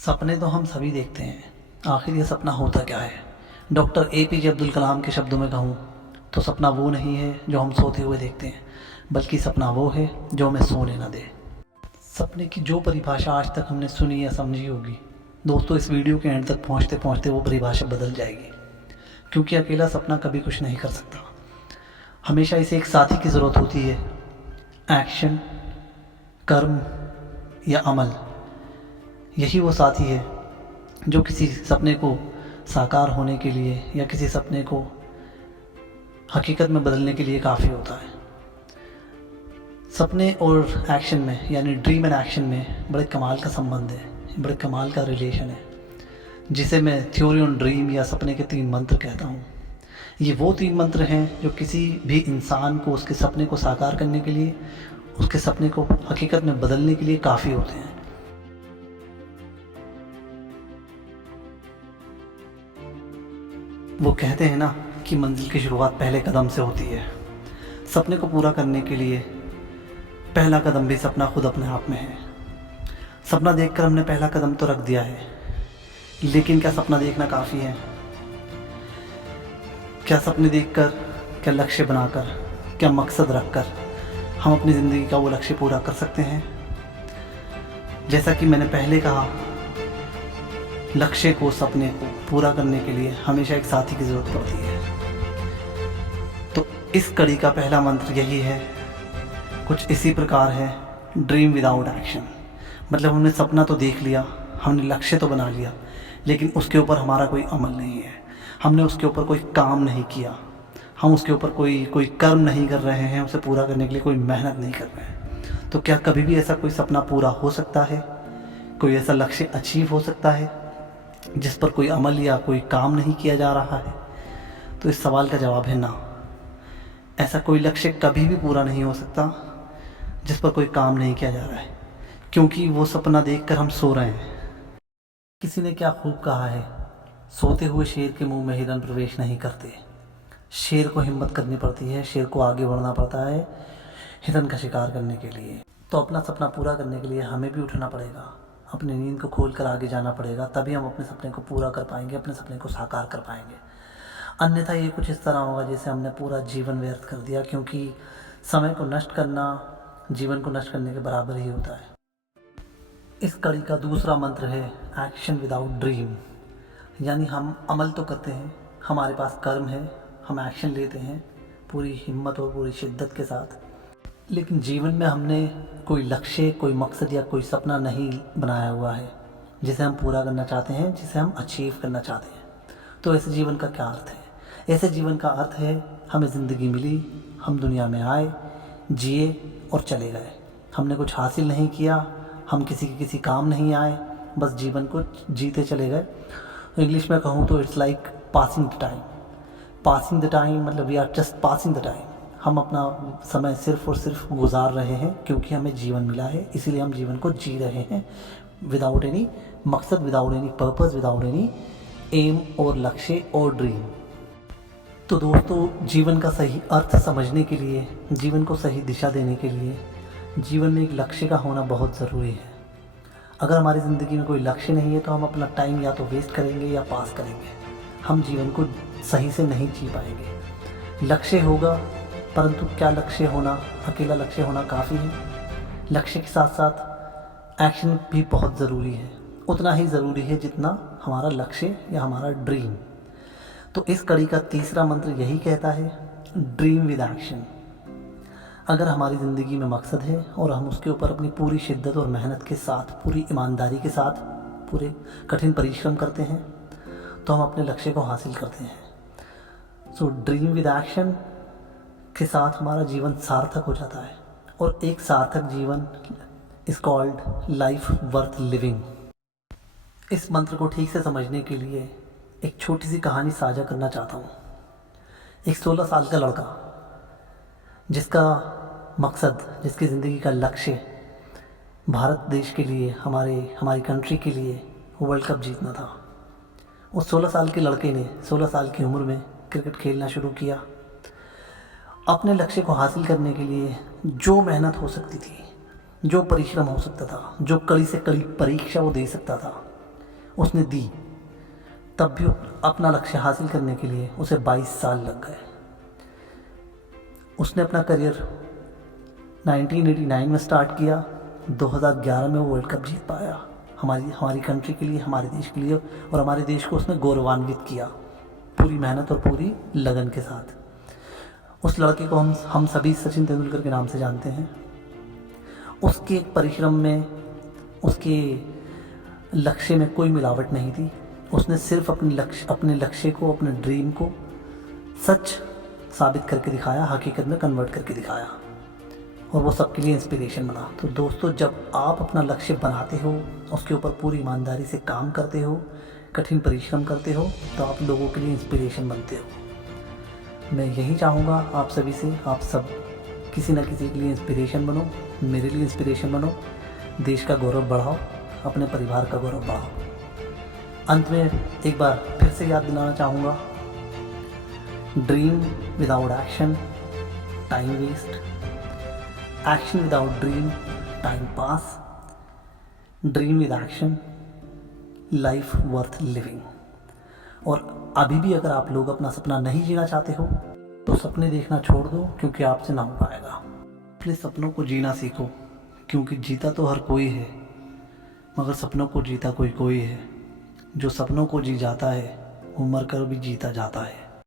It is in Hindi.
सपने तो हम सभी देखते हैं, आखिर ये सपना होता क्या है। डॉक्टर APJ अब्दुल कलाम के शब्दों में कहूँ तो सपना वो नहीं है जो हम सोते हुए देखते हैं, बल्कि सपना वो है जो हमें सोने ना दे। सपने की जो परिभाषा आज तक हमने सुनी या समझी होगी, दोस्तों इस वीडियो के एंड तक पहुँचते पहुँचते वो परिभाषा बदल जाएगी, क्योंकि अकेला सपना कभी कुछ नहीं कर सकता। हमेशा इसे एक साथी की ज़रूरत होती है। एक्शन, कर्म या अमल, यही वो साथी है जो किसी सपने को साकार होने के लिए या किसी सपने को हकीकत में बदलने के लिए काफ़ी होता है। सपने और एक्शन में यानी ड्रीम एंड एक्शन में बड़े कमाल का संबंध है, बड़े कमाल का रिलेशन है, जिसे मैं थ्योरी ऑन ड्रीम या सपने के 3 मंत्र कहता हूँ। ये वो 3 मंत्र हैं जो किसी भी इंसान को उसके सपने को साकार करने के लिए, उसके सपने को हकीकत में बदलने के लिए काफ़ी होते हैं। वो कहते हैं ना कि मंजिल की शुरुआत पहले कदम से होती है। सपने को पूरा करने के लिए पहला कदम भी सपना खुद अपने आप में है। सपना देखकर हमने पहला कदम तो रख दिया है, लेकिन क्या सपना देखना काफ़ी है? क्या सपने देखकर, क्या लक्ष्य बनाकर, क्या मकसद रखकर हम अपनी ज़िंदगी का वो लक्ष्य पूरा कर सकते हैं? जैसा कि मैंने पहले कहा, लक्ष्य को, सपने को पूरा करने के लिए हमेशा एक साथी की ज़रूरत पड़ती है। तो इस कड़ी का पहला मंत्र यही है, कुछ इसी प्रकार है, ड्रीम विदाउट एक्शन। मतलब हमने सपना तो देख लिया, हमने लक्ष्य तो बना लिया, लेकिन उसके ऊपर हमारा कोई अमल नहीं है, हमने उसके ऊपर कोई काम नहीं किया, हम उसके ऊपर कोई कर्म नहीं कर रहे हैं, उसे पूरा करने के लिए कोई मेहनत नहीं कर रहे हैं। तो क्या कभी भी ऐसा कोई सपना पूरा हो सकता है? कोई ऐसा लक्ष्य अचीव हो सकता है जिस पर कोई अमल या कोई काम नहीं किया जा रहा है? तो इस सवाल का जवाब है ना। ऐसा कोई लक्ष्य कभी भी पूरा नहीं हो सकता जिस पर कोई काम नहीं किया जा रहा है, क्योंकि वो सपना देखकर हम सो रहे हैं। किसी ने क्या खूब कहा है, सोते हुए शेर के मुंह में हिरन प्रवेश नहीं करते। शेर को हिम्मत करनी पड़ती है, शेर को आगे बढ़ना पड़ता है हिरन का शिकार करने के लिए। तो अपना सपना पूरा करने के लिए हमें भी उठना पड़ेगा, अपनी नींद को खोल कर आगे जाना पड़ेगा, तभी हम अपने सपने को पूरा कर पाएंगे, अपने सपने को साकार कर पाएंगे। अन्यथा ये कुछ इस तरह होगा जैसे हमने पूरा जीवन व्यर्थ कर दिया, क्योंकि समय को नष्ट करना जीवन को नष्ट करने के बराबर ही होता है। इस कड़ी का दूसरा मंत्र है एक्शन विदाउट ड्रीम। यानी हम अमल तो करते हैं, हमारे पास कर्म है, हम एक्शन लेते हैं पूरी हिम्मत और पूरी शिद्दत के साथ, लेकिन जीवन में हमने कोई लक्ष्य, कोई मकसद या कोई सपना नहीं बनाया हुआ है जिसे हम पूरा करना चाहते हैं, जिसे हम अचीव करना चाहते हैं। तो ऐसे जीवन का क्या अर्थ है? ऐसे जीवन का अर्थ है, हमें ज़िंदगी मिली, हम दुनिया में आए, जिए और चले गए। हमने कुछ हासिल नहीं किया, हम किसी काम नहीं आए, बस जीवन को जीते चले गए। इंग्लिश में कहूँ तो it's like passing the time. Passing the time मतलब we are just passing the time. हम अपना समय सिर्फ़ और सिर्फ गुजार रहे हैं क्योंकि हमें जीवन मिला है, इसीलिए हम जीवन को जी रहे हैं विदाउट एनी मकसद, without any purpose, without any aim और लक्ष्य और ड्रीम। तो दोस्तों, जीवन का सही अर्थ समझने के लिए, जीवन को सही दिशा देने के लिए जीवन में एक लक्ष्य का होना बहुत ज़रूरी है। अगर हमारी ज़िंदगी में कोई लक्ष्य नहीं है तो हम अपना टाइम या तो वेस्ट करेंगे या पास करेंगे, हम जीवन को सही से नहीं जी पाएंगे। लक्ष्य होगा, परंतु क्या लक्ष्य होना, अकेला लक्ष्य होना काफ़ी है? लक्ष्य के साथ साथ एक्शन भी बहुत ज़रूरी है, उतना ही ज़रूरी है जितना हमारा लक्ष्य या हमारा ड्रीम। तो इस कड़ी का तीसरा मंत्र यही कहता है, ड्रीम विद एक्शन। अगर हमारी ज़िंदगी में मकसद है और हम उसके ऊपर अपनी पूरी शिद्दत और मेहनत के साथ, पूरी ईमानदारी के साथ, पूरे कठिन परिश्रम करते हैं, तो हम अपने लक्ष्य को हासिल करते हैं। सो ड्रीम विद एक्शन के साथ हमारा जीवन सार्थक हो जाता है, और एक सार्थक जीवन is called life worth living. इस मंत्र को ठीक से समझने के लिए एक छोटी सी कहानी साझा करना चाहता हूँ। एक 16 साल का लड़का, जिसका मकसद, जिसकी ज़िंदगी का लक्ष्य भारत देश के लिए, हमारी कंट्री के लिए वर्ल्ड कप जीतना था। उस 16 साल के लड़के ने 16 साल की उम्र में क्रिकेट खेलना शुरू किया। अपने लक्ष्य को हासिल करने के लिए जो मेहनत हो सकती थी, जो परिश्रम हो सकता था, जो कड़ी से कड़ी परीक्षा वो दे सकता था, उसने दी, तब भी अपना लक्ष्य हासिल करने के लिए उसे 22 साल लग गए। उसने अपना करियर 1989 में स्टार्ट किया, 2011 में वो वर्ल्ड कप जीत पाया हमारी कंट्री के लिए, हमारे देश के लिए, और हमारे देश को उसने गौरवान्वित किया पूरी मेहनत और पूरी लगन के साथ। उस लड़के को हम सभी सचिन तेंदुलकर के नाम से जानते हैं। उसके परिश्रम में, उसके लक्ष्य में कोई मिलावट नहीं थी। उसने सिर्फ अपने लक्ष्य को, अपने ड्रीम को सच साबित करके दिखाया, हकीकत में कन्वर्ट करके दिखाया, और वो सबके लिए इंस्पिरेशन बना। तो दोस्तों, जब आप अपना लक्ष्य बनाते हो, उसके ऊपर पूरी ईमानदारी से काम करते हो, कठिन परिश्रम करते हो, तो आप लोगों के लिए इंस्पिरेशन बनते हो। मैं यही चाहूँगा आप सभी से, आप सब किसी न किसी के लिए इंस्पिरेशन बनो, मेरे लिए इंस्पिरेशन बनो, देश का गौरव बढ़ाओ, अपने परिवार का गौरव बढ़ाओ। अंत में एक बार फिर से याद दिलाना चाहूँगा, dream without action time waste, action without dream time pass, dream with action life worth living. और अभी भी अगर आप लोग अपना सपना नहीं जीना चाहते हो तो सपने देखना छोड़ दो, क्योंकि आपसे ना हो पाएगा। अपने सपनों को जीना सीखो, क्योंकि जीता तो हर कोई है, मगर सपनों को जीता कोई है। जो सपनों को जी जाता है वो मर कर भी जीता जाता है।